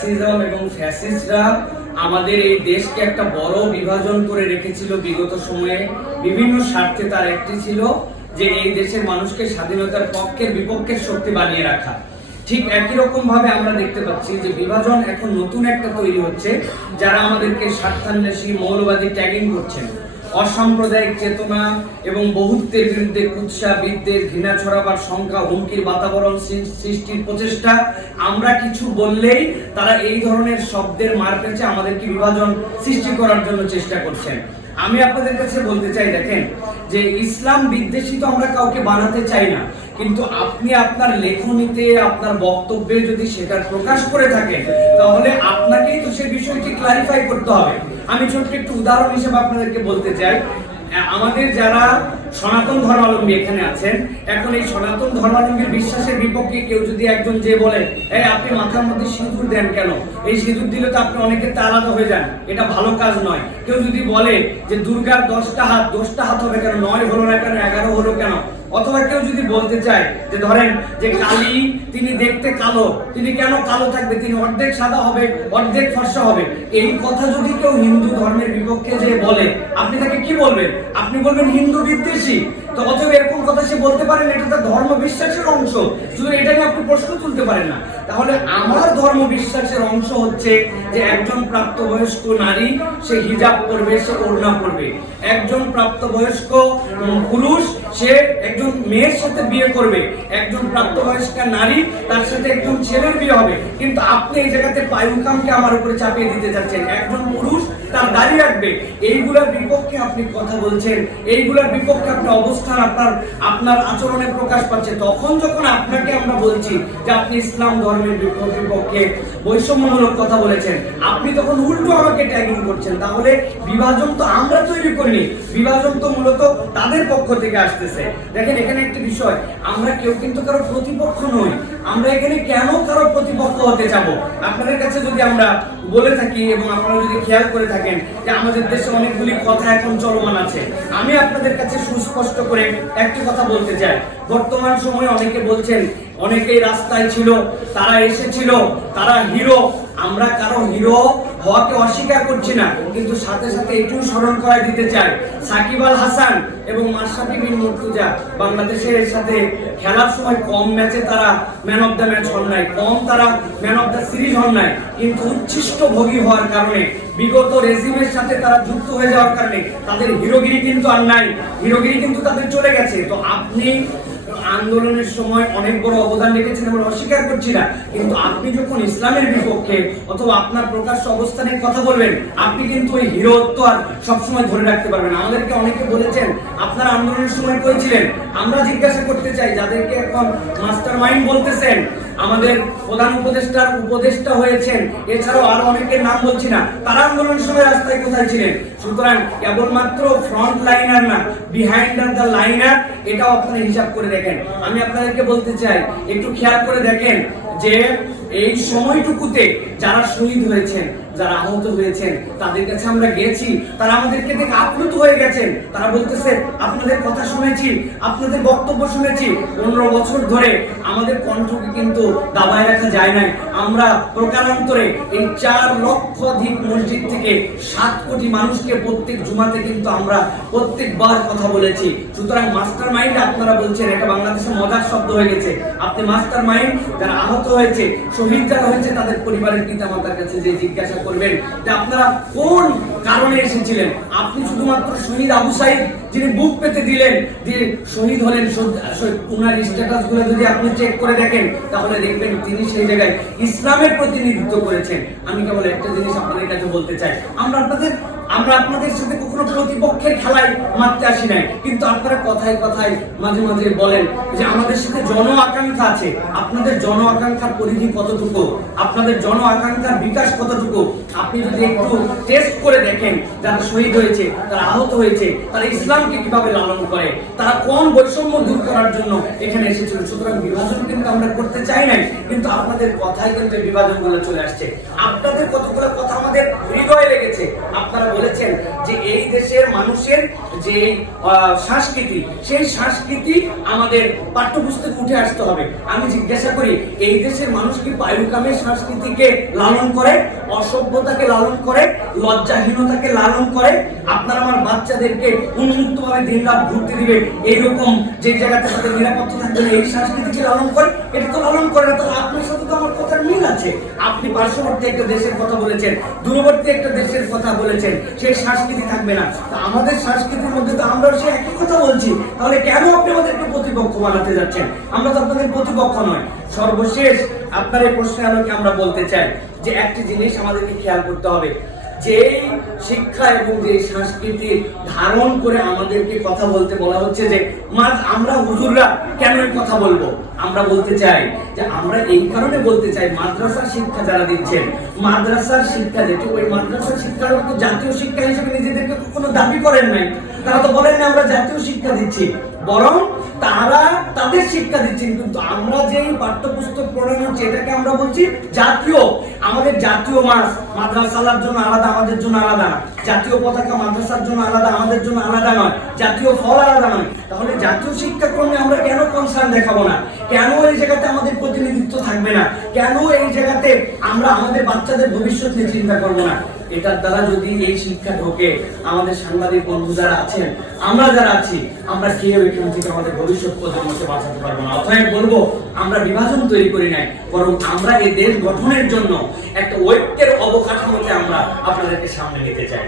Fascism এবং ফ্যাসিস্টরা আমাদের এই দেশকে একটা বড় বিভাজন করে রেখেছিল বিগত সময়ে। বিভিন্ন স্বার্থে তার একটি ছিল যে এই দেশের মানুষকে স্বাধীনতার পক্ষের বিপক্ষের শক্তি বানিয়ে রাখা। ঠিক একই রকম ভাবে আমরা দেখতে পাচ্ছি যে বিভাজন এখন নতুন একটা তৈরি হচ্ছে, যারা আমাদেরকে স্বার্থান্বেষী মৌলবাদী ট্যাগিং করছেন, অসাম্প্রদায়িক চেতনা এবং বহুত্বের বিরুদ্ধে কুৎসা বিদ্বেষ ঘৃণা ছড়াবার সংখ্যা হুমকির বাতাবরণ সৃষ্টির প্রচেষ্টা। আমরা কিছু বললেই তারা এই ধরনের শব্দের মার পেছে আমাদেরকে বিভাজন সৃষ্টি করার জন্য চেষ্টা করছেন। আমি আপনাদের কাছে বলতে চাই, দেখেন যে ইসলাম বিদ্বেষী তো আমরা কাউকে বানাতে চাই না, কিন্তু আপনি আপনার লেখনীতে আপনার বক্তব্যে যদি সেটা প্রকাশ করে থাকেন তাহলে আপনাকেই তো সেই বিষয়টি ক্লারিফাই করতে হবে। আমি ছোট্ট একটু উদাহরণ হিসেবে আপনাদেরকে বলতে চাই, আমাদের যারা সনাতন ধর্মাবলম্বী এখানে আছেন, এখন এই সনাতন ধর্মাবলম্বীর বিশ্বাসের বিপক্ষে কেউ যদি একজন যে বলে এই আপনি মাথার মধ্যে সিঁদুর দেন কেন, এই সিঁদুর দিলে তো আপনি অনেকের তে আলাদা হয়ে যান, এটা ভালো কাজ নয়। কেউ যদি বলে যে দুর্গার 10টা হাত হবে কেন, 9 হলো না কেন, 11 হলো কেন, অথবা কেউ যদি বলতে চায় যে ধরেন যে কালী তিনি দেখতে কালো, তিনি কেন কালো থাকবে, তিনি অর্ধেক সাদা হবে অর্ধেক ফর্সা হবে, এই কথা যদি কেউ হিন্দু ধর্মের বিপক্ষে যে বলে আপনি তাকে কি বলবেন? আপনি বলবেন হিন্দু বিদ্বেষী। তো অথবা এরকম কথা সে বলতে পারেন, এটা তার ধর্ম বিশ্বাসের অংশ, শুধু এটা নিয়ে আপনি প্রশ্ন তুলতে পারেন না। তাহলে আমার ধর্ম বিশ্বাসের অংশ হচ্ছে যে একজন প্রাপ্তবয়স্ক নারী সে হিজাব পরবে, সে ওড়না পরবে। একজন প্রাপ্তবয়স্ক পুরুষ সে একজন মেয়ের সাথে বিয়ে করবে, একজন প্রাপ্তবয়স্কা নারী তার সাথে একজন ছেলের বিয়ে হবে। কিন্তু আপনি এই জায়গাতে পায়ুকামকে আমার উপরে চাপিয়ে দিতে যাচ্ছেন। একজন পুরুষ তার দাড়ি রাখবে, এইগুলোর বিপক্ষে আপনি কথা বলছেন, এইগুলোর বিপক্ষে আপনার অবস্থান আপনার আচরণে প্রকাশ পাচ্ছে। তখন যখন আপনাকে আমরা বলছি যে আপনি ইসলাম ধর্মের বিপক্ষে বৈষম্যমূলক কথা বলেছেন, আপনি তখন উল্টো আমাকে ট্যাগিং করছেন। তাহলে বিভাজন তো আমরা তৈরি করিনি, বিভাজন তো মূলত তাদের পক্ষ থেকে আসতেছে। দেখেন এখানে একটি বিষয়, আমরা কেউ কিন্তু কারো প্রতিপক্ষ নই। আমরা এখানে কেন কারো প্রতিপক্ষ হতে যাব? আপনাদের কাছে যদি আমরা বলে থাকি এবং আপনারা যদি খেয়াল করে থাকেন যে আমাদের দেশে অনেকগুলি কথা এখন চলমান আছে, আমি আপনাদের কাছে সুস্পষ্ট করে একটি কথা বলতে চাই। বর্তমান সময়ে অনেকে বলছেন, অনেকেই রাস্তায় ছিল, তারা এসেছিল, তারা হিরো। আমরা কারো হিরো হওয়াকে অস্বীকার করছি না, কিন্তু সাথে সাথে এটাও স্মরণ করায় দিতে চাই, সাকিব আল হাসান এবং মাশরাফি বিন মুর্তজা বাংলাদেশের সাথে খেলার সময় কম ম্যাচে তারা ম্যান অফ দ্য ম্যাচ হন নাই, কম তারা ম্যান অফ দ্য সিরিজ হন নাই, কিন্তু উচ্ছিষ্ট ভোগী হওয়ার কারণে, বিগত রেজিমের সাথে তারা যুক্ত হয়ে যাওয়ার কারণে তাদের হিরোগিরি কিন্তু আর নাই, হিরোগিরি কিন্তু তাদের চলে গেছে। তো আপনি আন্দোলনের সময় অনেক বড় অবদান রেখেছেন, আমরা অস্বীকার করছি না, কিন্তু আপনি যখন ইসলামের বিপক্ষে অথবা আপনার প্রকাশ্য অবস্থানের কথা বলবেন, আপনি কিন্তু ওই হিরোত্ব আর সবসময় ধরে রাখতে পারবেন। আমাদেরকে অনেকে বলেছেন আপনারা আন্দোলনের সময় করেছিলেন। আমরা জিজ্ঞাসা করতে চাই, যাদেরকে এখন মাস্টার মাইন্ড বলতেছেন, আমাদের প্রধান উপদেষ্টার উপদেষ্টা হয়েছেন, এছাড়াও আরো অনেকের নাম বলছি না, তারা আন্দোলনের সময় রাস্তায় কোথায় ছিলেন? সুতরাং কেবলমাত্র ফ্রন্ট লাইনার না, বিহাইন্ড দ্য লাইনার, এটাও আপনারা হিসাব করে দেখেন। আমি আপনাদেরকে বলতে চাই, একটু খেয়াল করে দেখেন যে এই সময়টুকুতে যারা শহীদ হয়েছেন, যারা আহত হয়েছেন, তাদের কাছে আমরা গেছি, তারা আমাদেরকে দেখে আপ্লুত হয়ে গেছেন। তারা বলতেছে আপনাদের কথা শুনেছি, আপনাদের বক্তব্য শুনেছি, 15 বছর ধরে আমাদের কণ্ঠকে কিন্তু দাবায় রাখা যায় নাই। আমরা প্রকারান্তরে এই 4 লক্ষাধিক মসজিদ থেকে 7 কোটি মানুষকে প্রত্যেক জুমাতে কিন্তু আমরা প্রত্যেকবার কথা বলেছি। সুতরাং মাস্টার মাইন্ড আপনারা বলছেন, এটা বাংলাদেশে মজার শব্দ হয়ে গেছে। আপনি মাস্টার মাইন্ড, যারা আহত হয়েছে, শহীদ যারা হয়েছে, তাদের পরিবারের পিতা মাতার কাছে যে জিজ্ঞাসা করবেন যে আপনারা কোন কারণে এসেছিলেন। আপনি শুধুমাত্র শহীদ আবু সাইদ যিনি বুক পেতে দিলেন, যে শহীদ হলেন, ওনার স্ট্যাটাস গুলো যদি আপনি চেক করে দেখেন তাহলে দেখবেন তিনি সেই জায়গায় ইসলামের প্রতিনিধিত্ব করেছেন। আমি কেবল একটা জিনিস আপনাদের কাছে বলতে চাই, আমরা আপনাদের সাথে কখনো প্রতিপক্ষের খেলায় মারতে আসি নাই, কিন্তু আপনারা কথায় কথায় মাঝে মাঝে বলেন যে আমাদের সাথে জন আকাঙ্ক্ষা আছে। আপনাদের জন আকাঙ্ক্ষার পরিধি কতটুকু, আপনাদের জন আকাঙ্ক্ষার বিকাশ কতটুকু আপনি যদি একটু টেস্ট করে দেখেন। যারা শহীদ হয়েছে, তারা আহত হয়েছে, তারা ইসলামকে কিভাবে লালন করে, তারা কোন বৈষম্য দূর করার জন্য এখানে এসেছিল। সুতরাং বিভাজন কিন্তু আমরা করতে চাই নাই, কিন্তু আপনাদের কথায় কিন্তু বিভাজনগুলো চলে আসছে। আপনাদের কতগুলো কথা আমাদের হৃদয়ে লেগেছে, আপনারা বলেছেন যে এই দেশের মানুষের যে সংস্কৃতি, সেই সংস্কৃতি আমাদের পাঠ্যপুস্তকে উঠে আসতে হবে। আমি জিজ্ঞাসা করি, এই দেশের মানুষ কি পায়ুকামের সংস্কৃতিকে লালন করে, অসভ্যতাকে লালন করে, লজ্জাহীনতাকে লালন করে? আপনার আমার বাচ্চাদেরকে উন্মুক্তভাবে দিনরাত ঘুরতে দিবে এইরকম যে জায়গাতে তাদের নিরাপত্তা থাকবে না, এই সংস্কৃতিকে লালন করে? এটা তো লালন করে না। তাহলে আপনার সাথে তো আমার কথার মিল আছে। আপনি পার্শ্ববর্তী একটা দেশের কথা বলেছেন, দূরবর্তী একটা দেশের কথা বলেছেন, সেই সংস্কৃতি থাকবে না। তা আমাদের সংস্কৃতির মধ্যে তো আমরা সেই একই কথা বলছি, তাহলে কেন আপনি আমাদেরকে প্রতিপক্ষ বানাতে যাচ্ছেন? আমরা তো আপনাদের প্রতিপক্ষ নয়। সর্বশেষ আপনার এই প্রশ্নের আলোকে আমরা বলতে চাই যে একটি জিনিস আমাদেরকে খেয়াল করতে হবে, যে শিক্ষা এবং যে সংস্কৃতি ধারণ করে আমাদেরকে কথা বলতে বলা হচ্ছে, যে আমরা হুজুররা কেন এই কথা বলবো? আমরা বলতে চাই যে আমরা এই কারণে বলতে চাই, মাদ্রাসার শিক্ষা যারা দিচ্ছেন, মাদ্রাসার শিক্ষা যেটি, ওই মাদ্রাসার শিক্ষার তো জাতীয় শিক্ষা হিসেবে নিজেদেরকে কখনো দাবি করেন নাই। তারা তো বলেন না আমরা জাতীয় শিক্ষা দিচ্ছি, বরং তারা তাদের শিক্ষা দিচ্ছেন। কিন্তু আমরা যেই পাঠ্যপুস্তক পড়ানো হচ্ছে এটাকে আমরা বলছি জাতীয়। আমাদের জাতীয় মাস মাদ্রাসার জন্য আলাদা, আমাদের জন্য আলাদা। জাতীয় পতাকা মাদ্রাসার জন্য আলাদা, আমাদের জন্য আলাদা নয়। জাতীয় ফল আলাদা নয়। তাহলে জাতীয় শিক্ষাক্রমে আমরা কেন কনসার্ন দেখাবো না? কেন এই জায়গাতে আমাদের প্রতিনিধিত্ব থাকবে না? কেন এই জায়গাতে আমরা আমাদের বাচ্চাদের ভবিষ্যৎ নিয়ে চিন্তা করবো না? এটার দ্বারা যদি এই শিক্ষা ঢোকে, আমাদের সাংবাদিক বন্ধু যারা আছেন, আমরা যারা আছি, আমরা কেউ এখান থেকে আমাদের ভবিষ্যৎ প্রজন্মকে বাঁচাতে পারবো না। অতএব বলবো, আমরা বিভাজন তৈরি করি নাই, বরং আমরা এই দেশ গঠনের জন্য একটা ঐক্যের অবকাঠামোতে আমরা আপনাদেরকে সামনে নিতে চাই।